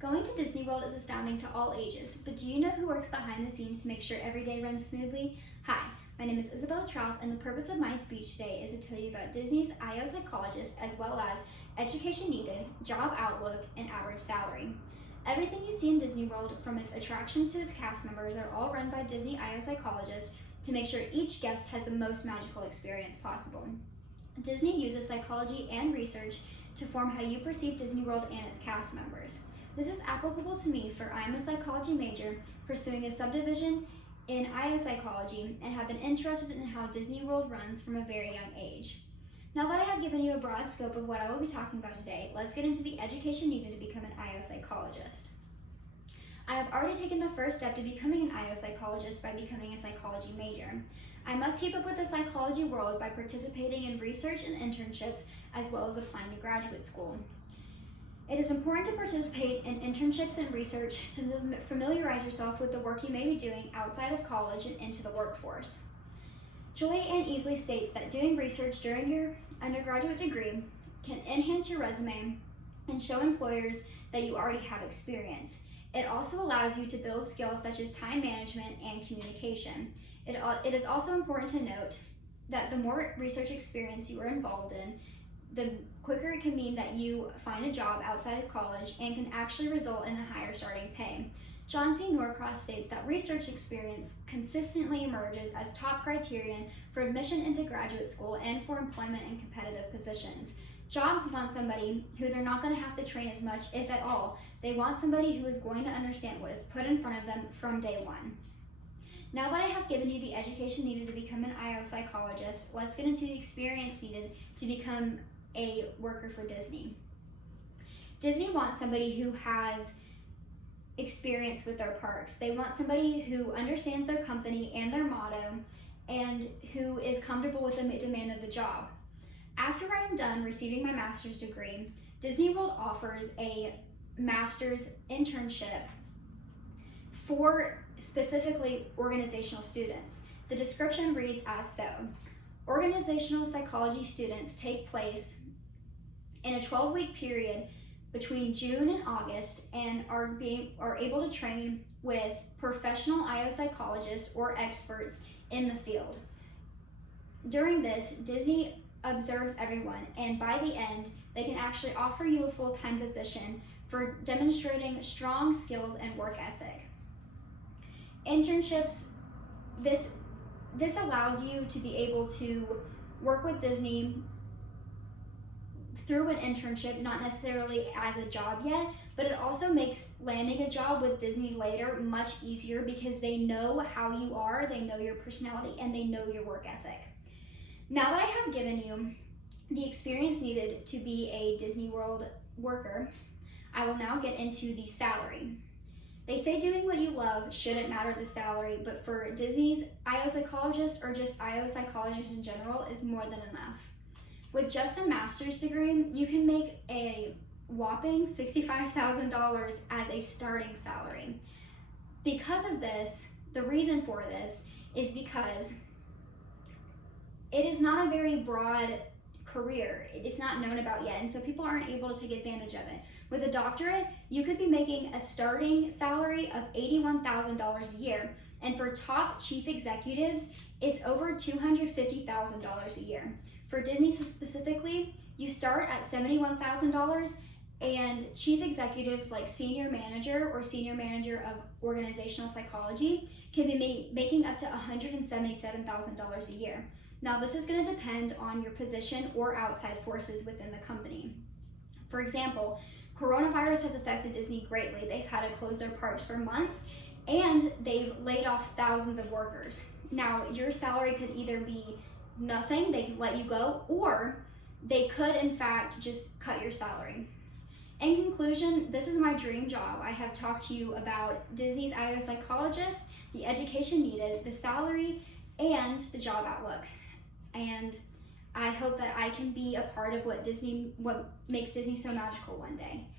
Going to Disney World is astounding to all ages, but do you know who works behind the scenes to make sure every day runs smoothly? Hi, my name is Isabella Trout, and the purpose of my speech today is to tell you about Disney's IO Psychologist, as well as education needed, job outlook, and average salary. Everything you see in Disney World, from its attractions to its cast members, are all run by Disney IO Psychologists to make sure each guest has the most magical experience possible. Disney uses psychology and research to form how you perceive Disney World and its cast members. This is applicable to me, for I am a psychology major pursuing a subdivision in IO psychology and have been interested in how Disney World runs from a very young age. Now that I have given you a broad scope of what I will be talking about today, let's get into the education needed to become an IO psychologist. I have already taken the first step to becoming an IO psychologist by becoming a psychology major. I must keep up with the psychology world by participating in research and internships, as well as applying to graduate school. It is important to participate in internships and research to familiarize yourself with the work you may be doing outside of college and into the workforce. Julie Ann Easley states that doing research during your undergraduate degree can enhance your resume and show employers that you already have experience. It also allows you to build skills such as time management and communication. It is also important to note that the more research experience you are involved in, the quicker it can mean that you find a job outside of college and can actually result in a higher starting pay. John C. Norcross states that research experience consistently emerges as top criterion for admission into graduate school and for employment in competitive positions. Jobs want somebody who they're not going to have to train as much, if at all. They want somebody who is going to understand what is put in front of them from day one. Now that I have given you the education needed to become an IO psychologist, let's get into the experience needed to become a worker for Disney. Disney wants somebody who has experience with their parks. They want somebody who understands their company and their motto and who is comfortable with the demand of the job. After I am done receiving my master's degree, Disney World offers a master's internship for specifically organizational students. The description reads as so. Organizational psychology students take place in a 12-week period between June and August and are able to train with professional IO psychologists or experts in the field. During this, Disney observes everyone, and by the end, they can actually offer you a full-time position for demonstrating strong skills and work ethic. Internships, this allows you to be able to work with Disney through an internship, not necessarily as a job yet, but it also makes landing a job with Disney later much easier because they know how you are, they know your personality, and they know your work ethic. Now that I have given you the experience needed to be a Disney World worker, I will now get into the salary. They say doing what you love shouldn't matter the salary, but for Disney's IO psychologists, or just IO psychologists in general, is more than enough. With just a master's degree, you can make a whopping $65,000 as a starting salary. Because of this, the reason for this is because it is not a very broad career. It's not known about yet, and so people aren't able to take advantage of it. With a doctorate, you could be making a starting salary of $81,000 a year, and for top chief executives, it's over $250,000 a year. For Disney specifically, you start at $71,000, and chief executives like senior manager or senior manager of organizational psychology can be making up to $177,000 a year. Now, this is going to depend on your position or outside forces within the company. For example, coronavirus has affected Disney greatly. They've had to close their parks for months, and they've laid off thousands of workers. Now, your salary could either be nothing, they could let you go, or they could in fact just cut your salary. In conclusion, this is my dream job. I have talked to you about Disney's IO psychologist, the education needed, the salary, and the job outlook. And I hope that I can be a part of what makes Disney so magical one day.